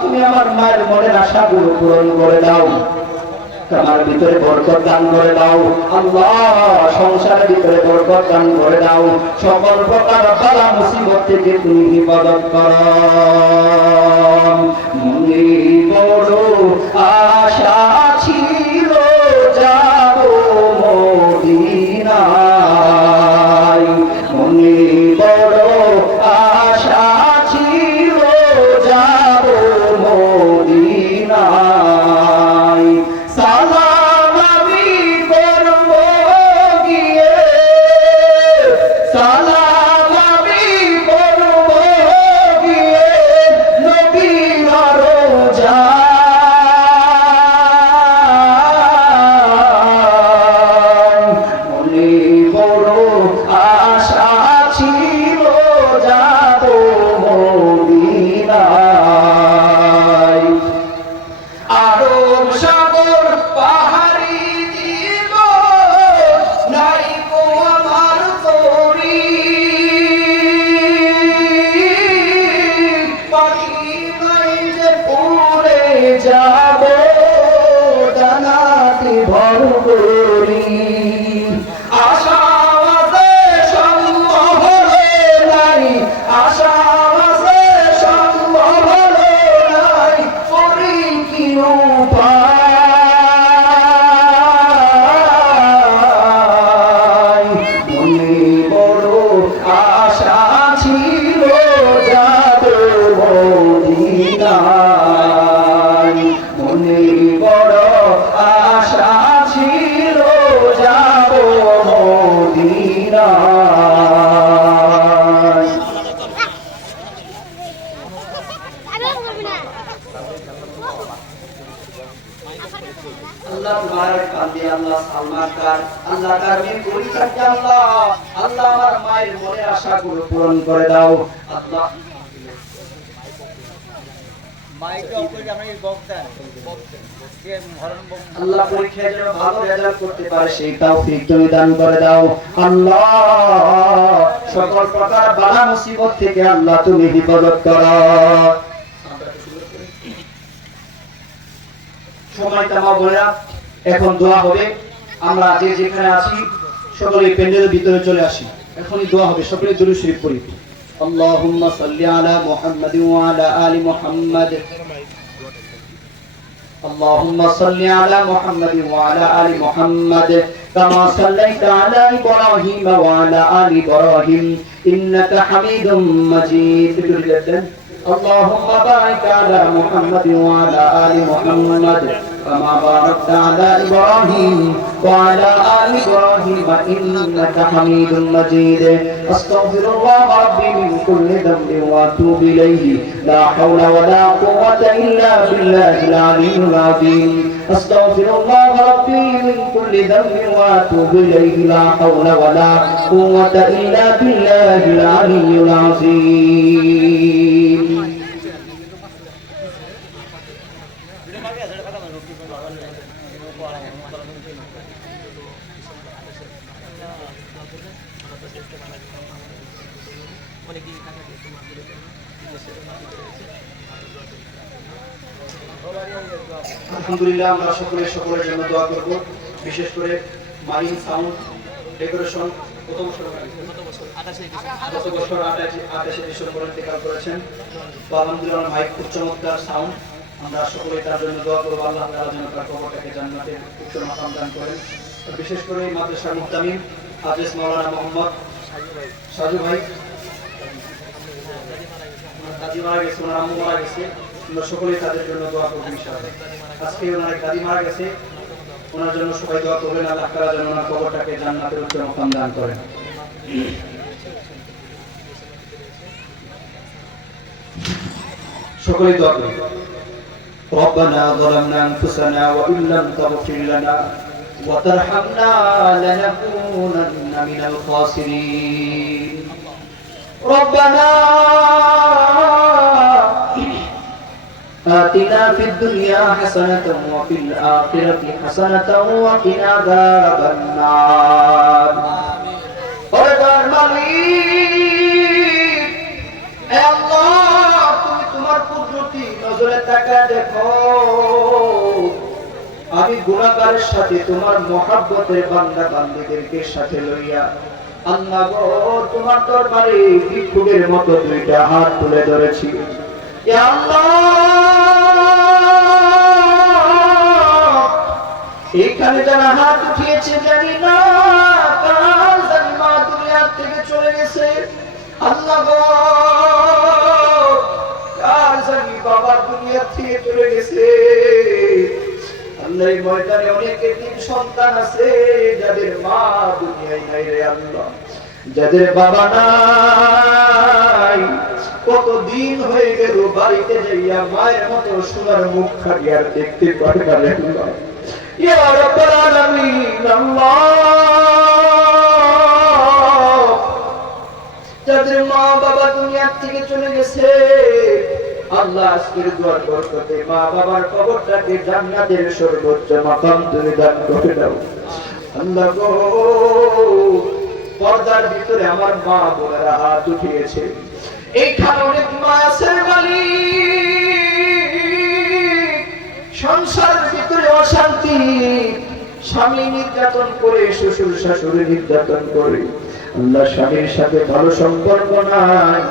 তুমি আমার মায়ের মনের আশাগুলো পূরণ করে দাও। তোমার ভিতরে বরকত দান করে দাও আল্লাহ, সংসারের ভিতরে বরকত দান করে দাও। সকল প্রকার বালা মুসিবত থেকে তুমি হিফাজত করো। মনে বড় আশা ছিল যাব মদিনায়, মনে বড় আশা ছিল যাব মদিনায়। সালাম আমি করব গিয়ে, সালাম আমি করব গিয়ে নবীর রোজায়। মনে বড় আশা ছিল যাব মদিনায়। আরব সাগর পাহাড়ি দিব নাই গো আমার তরি, পাখি নাই যে উড়ে যাব জানাতে ভর করি। আশা আছে সম্ভব হলে নাই, আশা আছে সম্ভব হলে নাই, করি কি উপায়। মনে বড় আশা ছিল যাব মদিনায়, মনে বড় আশা ছিল যাব মদিনায়। আল্লাহ তোমার কাছে আল্লাহ সালমান খান আল্লাহ তার মেয়ে পরীক্ষাকে আল্লাহ আল্লাহ আমার মায়ের মনের আশাগুলো পূরণ করে দাও। আল্লাহ আল্লাহ পরীক্ষায় যেন ভালো রেজাল্ট করতে পারে সেই তৌফিক তুমি দান করে দাও। আল্লাহ সকল প্রকার বালা মুসিবত থেকে আল্লাহ তুমি হিফাজত করো। সম্মানিত মা বোনেরা, এখন দোয়া হবে। আমরা যে যেখানে আছি সকলে প্যান্ডেলের ভিতরে চলে আসি, এখনই দোয়া হবে। সকলে দুরূদ শরীফ পড়ি। আল্লাহুম্মা সাল্লি আলা মুহাম্মাদ ওয়া আলা আলি মুহাম্মাদ। اللهم صل على محمد وعلى آل محمد كما صليت على إبراهيم وعلى آل إبراهيم إنك حميد مجيد. اللهم بارك على محمد وعلى آل محمد كما باركت على إبراهيم وعلى آل إبراهيم إنك حميد مجيد. أستغفر الله ربي من كل ذنب وأتوب إليه، لا حول ولا قوة إلا بالله العلي العظيم. أستغفر الله ربي من كل ذنب وأتوب إليه، لا حول ولا قوة إلا بالله العلي العظيم. আলহামদুলিল্লাহ, আমরা সকলের জন্য দোয়া করব। বিশেষ করে মাইন সাউন্ড ডেকোরেশন কত বছর 28 ডিসেম্বর ইন্তেকাল করেছেন। তো আলহামদুলিল্লাহ, মাইক খুব চমৎকার সাউন্ড। আমরা সকলে তার জন্য দোয়া করব, আল্লাহ তাআলা যেন তার কবরটাকে জান্নাতের উচ্চ মাকাম দান করেন। বিশেষ করে মাদ্রাসার মুহতামিম হাফেজ মাওলানা মোহাম্মদ সাজু ভাই, দাদি মারা গেছে, ওনার আম্মু মারা গেছে, আমরা সকলেই তাদের জন্য দোয়া করব ইনশাআল্লাহ। আজকে ওনার দাদি মারা গেছে, ওনার জন্য সবাই দোয়া করবেন, আল্লাহ তাআলা যেন ওনার কবরটাকে জান্নাতের উচ্চ মাকাম দান করেন। সকলেই দোয়া করবেন। ربنا ظلمنا أنفسنا وإن لم تغفر لنا وترحمنا لنكونن من الخاسرين. ربنا آتنا في الدنيا حسنة وفي الآخرة حسنة وقنا عذاب النار. পরদার মালিক, হে আল্লাহ, তুমি তোমার কুদরতি নজরে তাকায় দেখো, আমি গুনাহগারের সাথে তোমার মহব্বতের বান্দা বান্দীদেরকে সাথে লইয়া আল্লাহ গো তোমার দরবারে ভিক্ষুকের মতো দুইটা হাত তুলে ধরেছি। ইয়া আল্লাহ, এখানে যারা হাত উঠিয়েছে জানি না কার জানি মা দুনিয়া থেকে চলে গেছে। আল্লাহ গো, কার জানি বাবা দুনিয়া থেকে চলে গেছে। আল্লাহ, এই ময়দানে অনেকের তিন সন্তান আছে যাদের মা দুনিয়ায় নাই রে আল্লাহ, যাদের বাবা নাই। কতদিন হয়ে গেল বাড়িতে যাইয়া মায়ের মতো সোনার মুখ খালি আর দেখতে পারে না রে আল্লাহ। ইয়া রাব্বুল আলামিন, আল্লাহ, যাদের মা বাবা দুনিয়া থেকে চলে গেছে, আল্লাহ আজকের দোয়ার বরকতে মা বাবার কবরটাকে জান্নাতের সর্বোচ্চ মাকাম তুমি দান করে দাও। আল্লাহ গো, পর্দার ভিতরে আমার মা বোনেরা হাত উঠিয়েছে, এইখানে অনেক মা আছে মালিক, সংসারের ভিতরে অশান্তি, স্বামী নির্যাতন করে, শ্বশুর শাশুড়ি নির্যাতন করে, আল্লাহ স্বামীর সাথে ভালো সম্পর্ক নাই,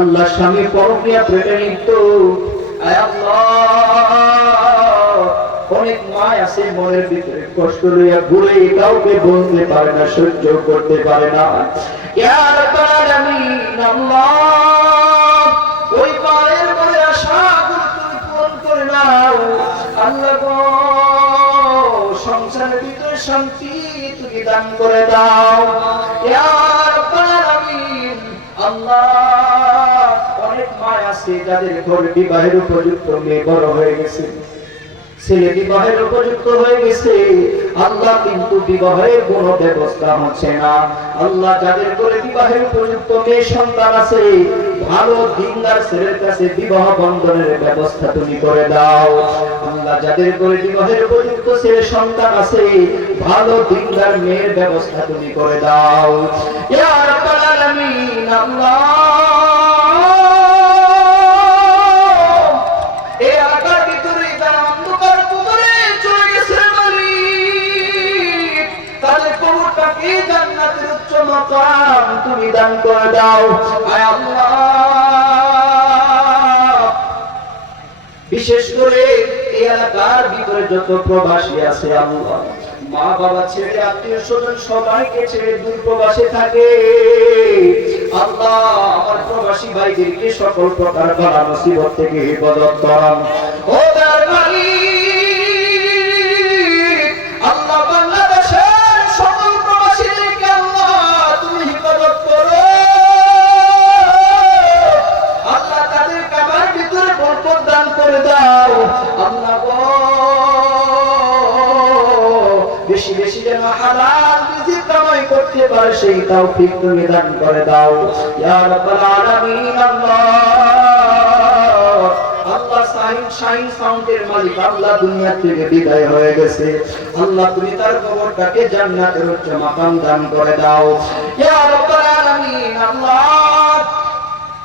আল্লাহ স্বামী পরকীয়া প্রেমে লিপ্ত। আল্লাহ, অনেক মা আছে মনের ভিতরে কষ্ট লইয়া ঘুরে কাউকে বলতে পারে না, সহ্য করতে পারে না। ইয়া রাব্বুল আলামিন, আল্লাহ, ওই মায়ের মনে আশাগুলো তুমি পূরণ করে নাও। আল্লাহ গো, সংসারের ভিতরে শান্তি তুমি দান করে দাও। ইয়া রাব্বুল আলামিন, আল্লাহ, অনেক মা আছে যাদের ঘর বিবাহের উপযুক্ত মেয়ে বড় হয়ে গেছে, ছেলে বিবাহের উপযুক্ত হয়ে গেছে, আল্লাহ কিন্তু বিবাহের কোনো ব্যবস্থা হচ্ছে না। আল্লাহ, যাদের ঘরে বিবাহের উপযুক্ত মেয়ে সন্তান আছে, ভালো দিনদার ছেলের কাছে বিবাহ বন্ধনের ব্যবস্থা তুমি করে দাও। আল্লাহ, যাদের ঘরে বিবাহের উপযুক্ত ছেলে সন্তান আছে, ভালো দিনদার মেয়ের ব্যবস্থা তুমি করে দাও। ইয়া রাব্বুল আলামিন, আল্লাহ, এই এলাকার ভিতরে যারা অন্ধকার এই জান্নাতের উচ্চ মাকাম তুমি দান করে দাও। আয় আল্লাহ, বিশেষ করে এই এলাকার ভিতরে যত প্রবাসী আছে আল্লাহ, মা বাবা ছেড়ে আত্মীয় স্বজন সবাইকে ছেড়ে দূর প্রবাসে থাকে আল্লাহ, আমার প্রবাসী ভাইদেরকে সকল প্রকার বালা মুসিবত থেকে হেফাজত করান। ও তার মালিক আল্লাহ, বাংলাদেশের সকল প্রবাসীদেরকে আল্লাহ তুমি হেফাজত করো আল্লাহ, তাদের কাবার ভিতরে বরকত দান করে দাও আল্লাহ গো, বেশি বেশি যেন হালাল রিজিক কামাই করতে পারে সেই তৌফিক তুমি দান করে দাও ইয়া রাব্বাল আলামিন। আল্লাহ শাহিন সাউন্ডের মালিক আল্লাহ দুনিয়া থেকে বিদায় হয়ে গেছে আল্লাহ, তুমি তার কবরটাকে জান্নাতের উচ্চ মাকাম দান করে দাও ইয়া রাব্বাল আলামিন। আল্লাহ,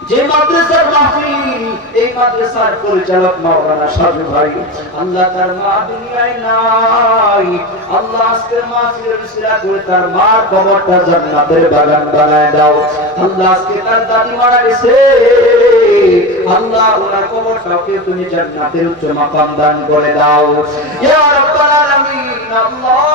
যে মাদ্রাসার মাহফিল, এই মাদ্রাসার পরিচালক মাওলানা সাজু ভাই আল্লাহ, তার মা দুনিয়ায় নাই আল্লাহ, আজকের মাহফিলের উসিলা করে তার মার কবরটা জান্নাতের বাগান বানায় দাও আল্লাহ। আজকে তার দাদি মারা গেছে আল্লাহ, ওনার কবরটাকে তুমি জান্নাতের উচ্চ মাকাম দান করে দাও ইয়া রাব্বাল আলামিন। আল্লাহ,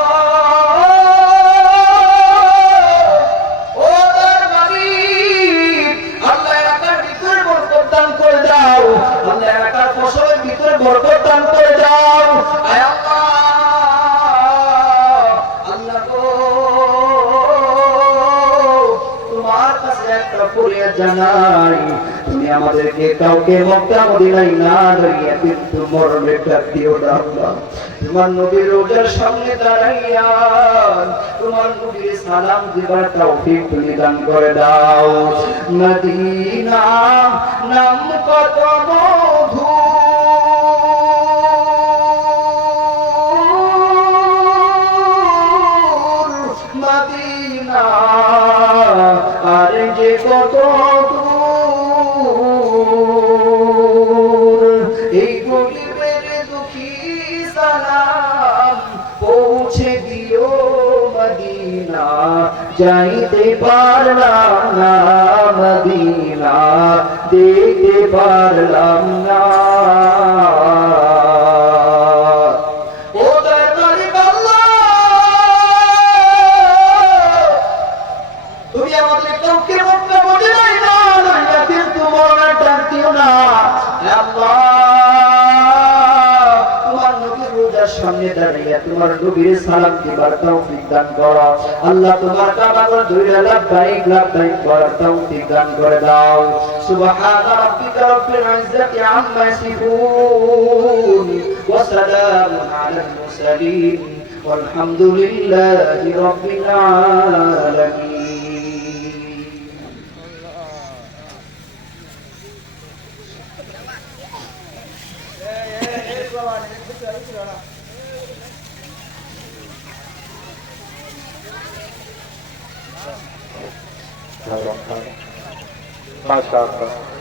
ফসলের ভিতরে বরকত দান করে দাও আয় আল্লাহ। আল্লাহ গো, তোমার কাছে একটা ফরিয়াদ জানাই, তুমি আমাদেরকে কাউকে মক্কা মদিনায় না দাঁড়িয়ে কিন্তু মরণের ডাক দিও না আল্লাহ। তোমার নবীর রোজার সামনে দাঁড়াইয়া তোমার নবীর সালাম দিবার তৌফিক তুমি দান করে দাও। মদিনা নাম কত মধু, মদিনা আর যে কত দূর, এই গরিবের দুঃখী সালাম পৌঁছে দিও মদিনা, যাইতে পারলাম না মদিনা, দেখতে পারলাম না। সামনে দাঁড়িয়ে তোমার নবীর সালাম দিবার তৌফিক দান করো আল্লাহ। তোমার কাবা করে দুইটা লাভবাহিক করার তৌফিক দান করে দাও। সুবহানা রাব্বিকা রাব্বিল ইজ্জাতি আম্মা ইয়াসিফুন ওয়া সালামুন আলাল মুরসালিন ওয়ালহামদুলিল্লাহি রাব্বিল আলামিন। Masya Allah.